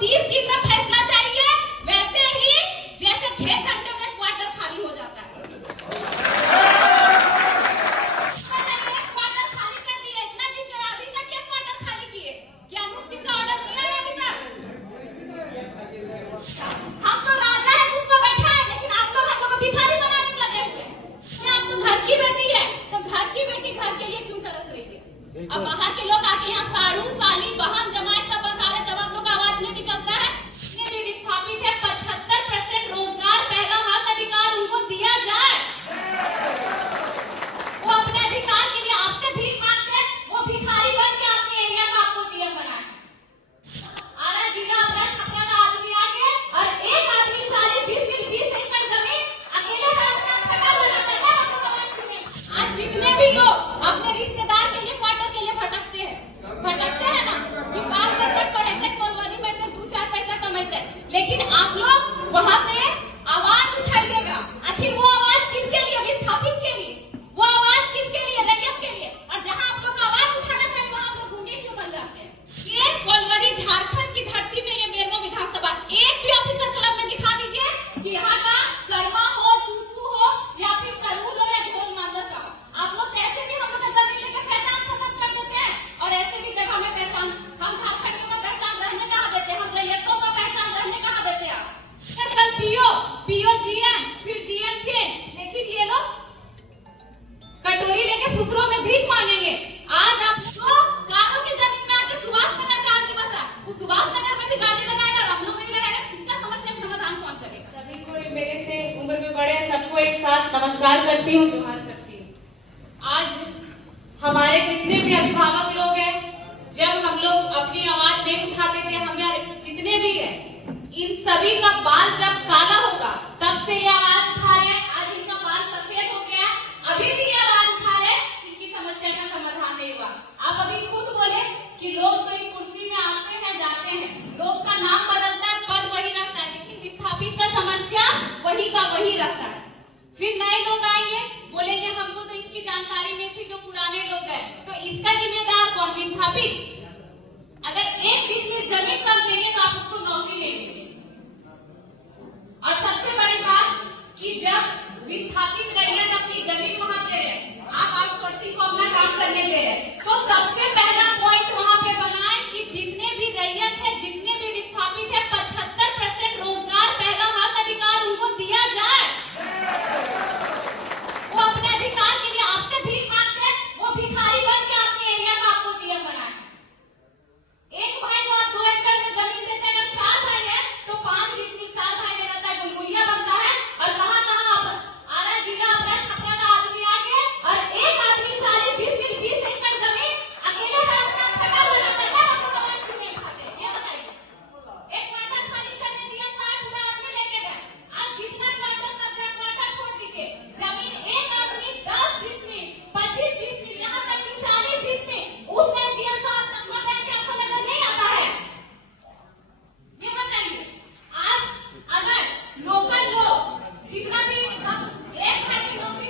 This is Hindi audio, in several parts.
30 दिन में फैसला चाहिए, वैसे ही जैसे 6 घंटे में क्वार्टर खाली हो जाता है। क्वार्टर खाली कर दिए, इतना दिन गया, अभी तक क्या क्वार्टर खाली किए? क्या अनूप सिंह का ऑर्डर नहीं आया अभी तक? हम तो राजा है, कुछ तो बैठा है, लेकिन आप तो हम लोग को भिखारी बनाने में लगे हुए हैं। आप तो घर की बेटी है, तो घर की बेटी घर के लिए क्यों तरस रही है? अब बाहर के लोग आके यहाँ साड़ू, साली, बहन, जमाई सब बसा रहे, तब आप लोग का आवाज नहीं निकलता है? इसमें भी विस्थापित है 75% रोजगार, पहला हक अधिकार उनको दिया जाए। वो अपने अधिकार के लिए आपसे भीख मांगते हैं, वो भिखारी बन के आपके एरिया में आपको जीएम बनाए। आरा जिला अपना छपरा का आदमी आके और एक आदमी 40-20 एकड़ जमीन अकेले खड़ा हो जाता है। आज जितने भी लोग अपने रिश्तेदार के लिए क्वार्टर के लिए भटकते हैं ना, कि बाल बच्चे पढ़े थे, फरवरी में तो 2-4 पैसा कमाते हैं, लेकिन आप लोग वहाँ पे आवाज उठाइएगा। आखिर वो आवाज किसके लिए? विस्थापित के लिए। वो आवाज किसके लिए? रैयत के लिए। और जहाँ आप लोग आवाज उठाना चाहिए वहाँ आप लोग गूंगे क्यों बन जाते हैं? ये फरवरी झारखंड की धरती में ये बेरमो विधानसभा एक भी ऑफिसर क्लब में दिखा दीजिए कि यहाँ का कर्मा हो, टूसू हो या फिर सरूल हो या ढोल मांदर का। आप लोग तो ऐसे भी हम लोग का जमीन लेकर पहचान खत्म कर देते हैं और ऐसे भी जगह में पहचान, हम झारखंडियों का पहचान रहने कहाँ देते हैं? हम रैयतों का पहचान रहने कहाँ देते हैं? कल पीओ जीएम, फिर जीएम 6, लेकिन ये लोग कटोरी लेके फुसरों में भीख मांगेंगे। आज आप कारों की जमीन में आके सुभाष नगर का आदमी बसा, वो सुभाष नगर में भी गाड़ी लगाएगा, रमनों में भी लगाएगा, इसका समस्या समाधान कौन करेगा? सभी को मेरे से उम्र में बड़े सबको एक साथ नमस्कार करती हूँ, जोहार करती हूँ। आज हमारे जितने भी अभिभावक लोग हैं, जब हम लोग अपनी आवाज नहीं उठाते थे, हमारे जितने भी हैं, इन सभी का बाल जब काला होगा तब से ये आवाज उठा रहे हैं। आज इनका बाल सफेद हो गया, अभी भी ये आवाज उठा रहे हैं, इनकी समस्या का समाधान नहीं हुआ। आप अभी खुद बोले कि लोग तो एक कुर्सी में आते हैं जाते हैं, लोग का नाम बदलता है, पद वही रहता है, लेकिन विस्थापित का समस्या वही का वही रहता है। फिर नए लोग आएंगे, बोलेंगे हमको तो इसकी जानकारी नहीं थी, जो पुराने लोग हैं, तो इसका जिम्मेदार कौन? विस्थापित। अगर एक बिजनेस जमीन कम देंगे तो आप उसको नौकरी नहीं देंगे। और सबसे बड़ी बात कि जब विस्थापित रैयत अपनी जमीन वहां दे रहे, आप आउटसोर्सिंग को अपना काम करने दे रहे, तो सबसे पहला पॉइंट वहां पे बनाए कि जितने भी रैयत है, जितने भी विस्थापित है, 75% रोजगार, पहला हक अधिकार उनको दिया जाए। वो अपने अधिकार के लिए आपसे भीख मांगते हैं, वो भिखारी बन के आपके एरिया में आपको जीएम बनाए। एक भाई को आप 2 एकड़ में जमीन देते हैं, 4 भाई है तो 5 बीस 4 भाई ले रहता है, गुलगुलिया बनता है। और कहाँ आरा जिला अपना छपरा का आदमी आके और एक आदमी 40-20 एकड़ जमीन अकेले खड़ा हो जाता है। आप लोग आवाज क्यों नहीं उठाते? ये बताइए। एक क्वार्टर खाली करने जीएम साहब पूरा आदमी लेके गए। आज जितना क्वार्टर कब्जा, क्वार्टर छोड़ दीजिए, जमीन एक आदमी 10-20 मिनट, 25-20 मिनट, यहाँ तक कि 40-20 मिनट, उस टाइम जीएम साहब चश्मा पहन के आपको नजर नहीं आता है? ये बताइए। आज अगर लोकल लोग जितना भी सब एक भाई की नौकरी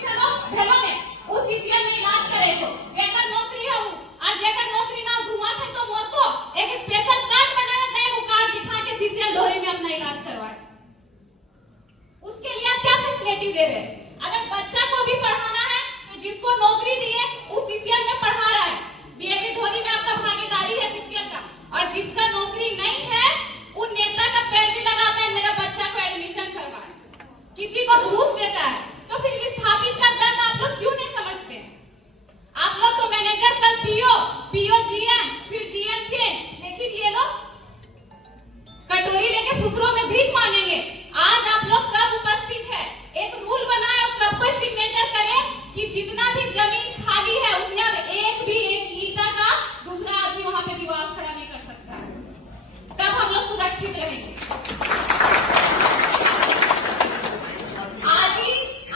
भेलो ने उस सीसीएम में इलाज करे को जेकर नौकरी है वो, और जेकर नौकरी ना घुमा थे तो वो तो एक स्पेशल कार्ड बनाया गया, वो कार्ड दिखा के सीसीएम ढोरी में अपना इलाज करवाए। उसके लिए आप क्या फैसिलिटी दे रहे हैं? अगर बच्चा को भी पढ़ाना है तो जिसको नौकरी दिए उस सीसीएम में पढ़ा रहा है, डीएवी ढोरी में आपका भागीदारी है सीसीएम का। और जिसका नौकरी नहीं है उन नेता का पैर भी लगाता है, मेरा बच्चा को एडमिशन करवाए, किसी को घूस देता है। तो फिर विस्थापित का दर्द आप लोग क्यों नहीं समझते? आप लोग तो मैनेजर, कल पीओ जीएम, फिर जीएम 6, लेकिन ये लोग कटोरी लेके फुसरों में भीख मांगेंगे। आज आप लोग सब उपस्थित है, एक रूल बनाए और सबको सिग्नेचर करे कि जितना भी जमीन खाली है उसमें अब एक भी एक ईंटा का दूसरा आदमी वहां पे दीवार खड़ा नहीं कर सकता है, तब हम लोग सुरक्षित रहेंगे।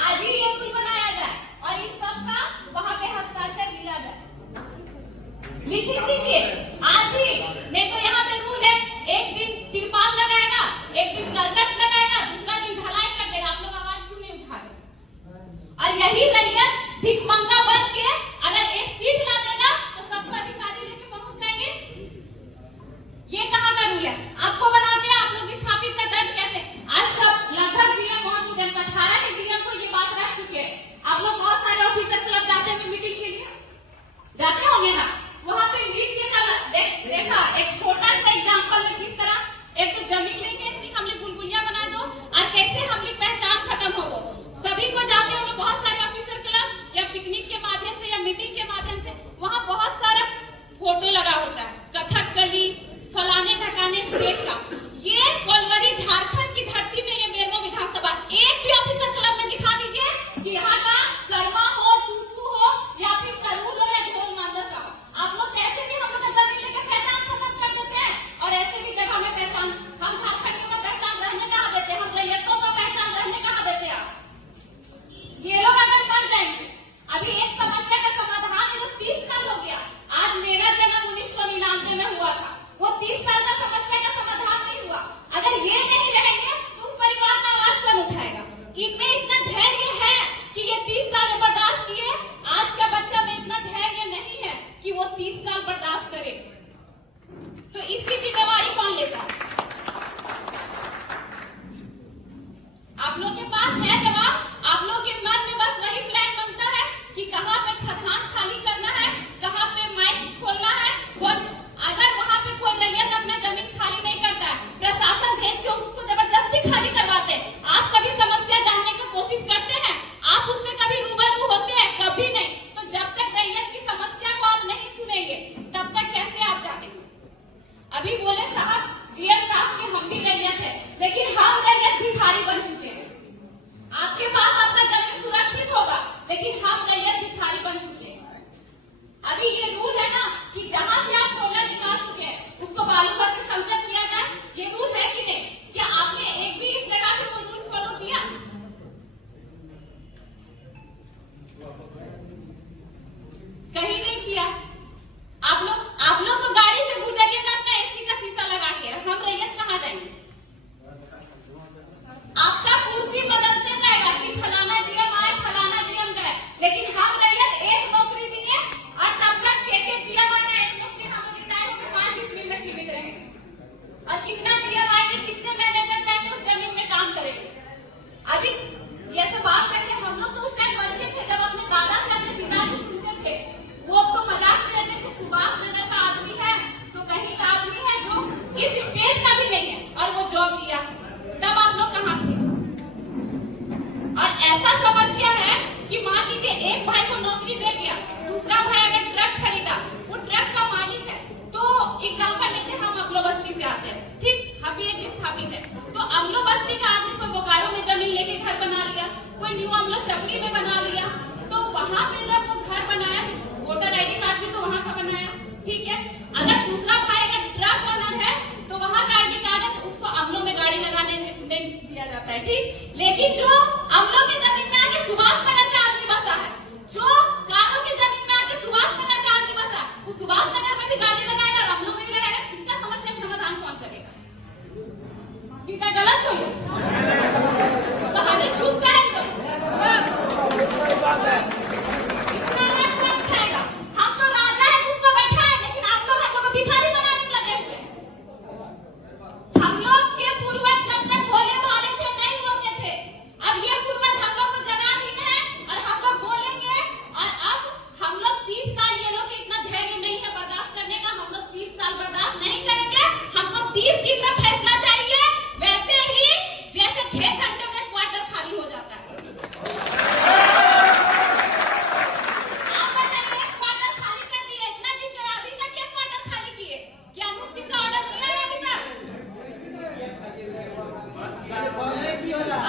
आज ही ये रूल बनाया जाए और इस सब का वहां पे हस्ताक्षर मिला जाए, लिख दीजिए आज ही। नहीं तो यहाँ पे रूल है, एक दिन तिरपाल लगाएगा, एक दिन करकट लगाएगा, दूसरा दिन ढलाई कर देगा। आप लोग आवाज क्यों नहीं उठा रहे? और यही रैयत भिखमंगा बन के अगर एक सीट ला देगा तो सबको अधिकारी लेके पहुंच जाएंगे। ये कहाँ का रूल है? आपको बना स्टेट का भी नहीं है और वो जॉब लिया, तब आप लोग कहाँ थे? और ऐसा समस्या है कि मान लीजिए एक भाई को नौकरी दे दिया, दूसरा भाई अगर ट्रक खरीदा, वो ट्रक का मालिक है, तो एग्जाम्पल लेते हैं, हम अमलो बस्ती से आते हैं, ठीक, हम भी एक विस्थापित है, तो अमलो बस्ती का आदमी कोई बोकारो में जमीन लेके घर बना लिया, कोई न्यू अमलो चपली में बना लिया, तो वहां पे जब वो घर बनाया, वोटर आईडी कार्ड भी तो वहां का बनाया, ठीक है। अगर दूसरा भाई अगर ट्रक ओनर है तो वहां का आईडी कार्ड है, तो उसको अमलों में गाड़ी लगाने नहीं दिया जाता है, ठीक। लेकिन जो अमलों की जमीन में आके सुभाष नगर का आदमी बसा है, जो कारों की जमीन में आके सुभाष नगर का आदमी बसा, वो सुभाष नगर में भी गाड़ी लगाएगा और अमलों में भी लगाएगा, इसका समस्या समाधान कौन करेगा? ठीक है, गलत हो गया, तो हमें चुप करें तो हम तो राजा है, उसको बैठा है, लेकिन आप लोग हम लोग को भिखारी बनाने में लगे हुए हैं। हम लोग के पूर्वज जब तक भोले भाले थे नहीं बोलते थे, अब ये पूर्वज हम लोग को जगा दिए हैं और हम लोग बोलेंगे। और अब हम लोग 30 साल, ये लोग इतना धैर्य नहीं है बर्दाश्त करने का, हम लोग 30 साल बर्दाश्त नहीं करेंगे, हमको 30 दिन में फैसला चाहिए, वैसे ही जैसे 6 घंटे में क्वार्टर खाली हो जाता है। आप बताइए, क्वार्टर खाली कर दिए, इतना दिन गया, अभी तक क्या क्वार्टर खाली किए? क्या अनूप सिंह का ऑर्डर मिला है अभी तक?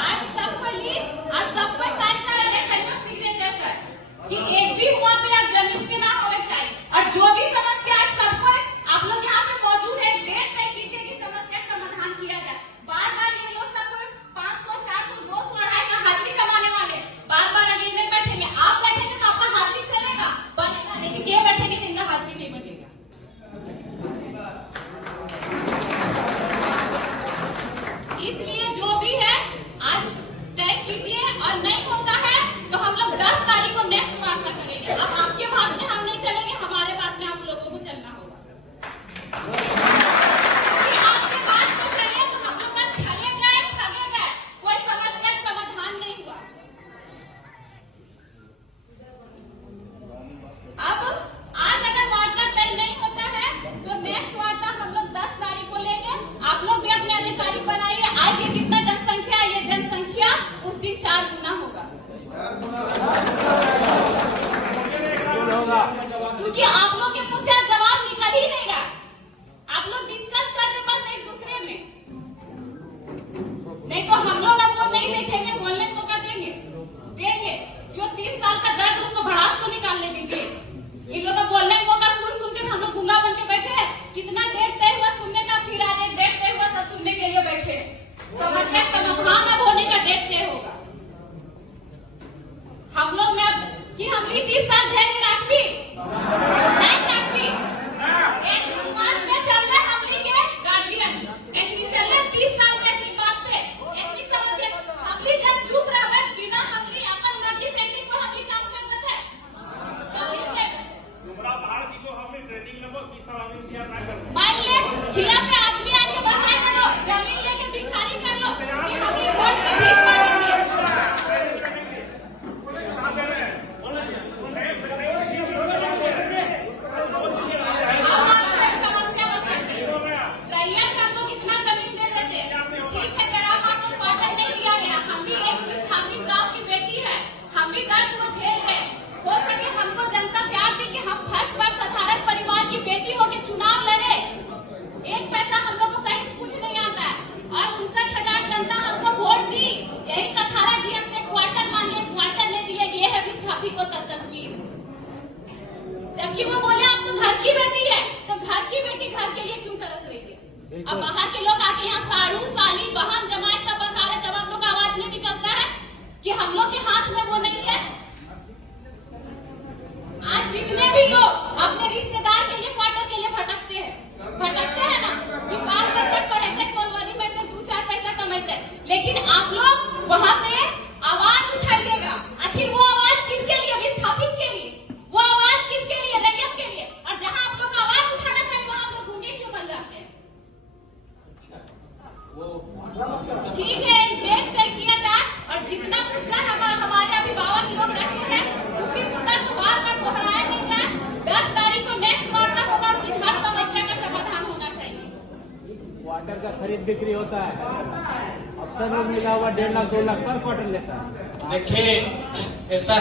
आज सबको साइन करा है खड़ियों सिग्नेचर कर कि एक भी हुआ पे आप जमीन पे ना होवे चाहिए, और जो भी समस्या है सबको आप लोग यहाँ पे मौजूद है, डेट तय कीजिए कि समस्या का समाधान किया जाए। बार बार ये लोग सबको 500, 400, 200, 250 का हाजिरी कमाने वाले बार बार अगले दिन बैठेंगे, आप बैठेंगे तो आपका हाजिरी चलेगा बनेगा, लेकिन ये बैठेंगे तो इनका हाजिरी नहीं बनेगा। इसलिए जो भी है आज तय कीजिए, और नहीं होता है तो हम लोग 10 तारीख को नेक्स्ट वार्ता करेंगे। अब आपके बात में हम नहीं चलेंगे, हमारे बात में आप लोगों को चलना होगा। कि आपके बात को चले तो हम लोग का छले गए, ठगे गए, कोई समस्या का समाधान नहीं हुआ। अब आज अगर वार्ता तय नहीं होता है तो नेक्स्ट वार्ता हम लोग 10 तारीख को लेंगे। आप लोग भी अपने अधिकारी बनाइए। आज ये खरीद बिक्री होता है। अफसर लोग मिला हुआ 1.5 लाख 2 लाख पर क्वार्टर लेता है। देखिए ऐसा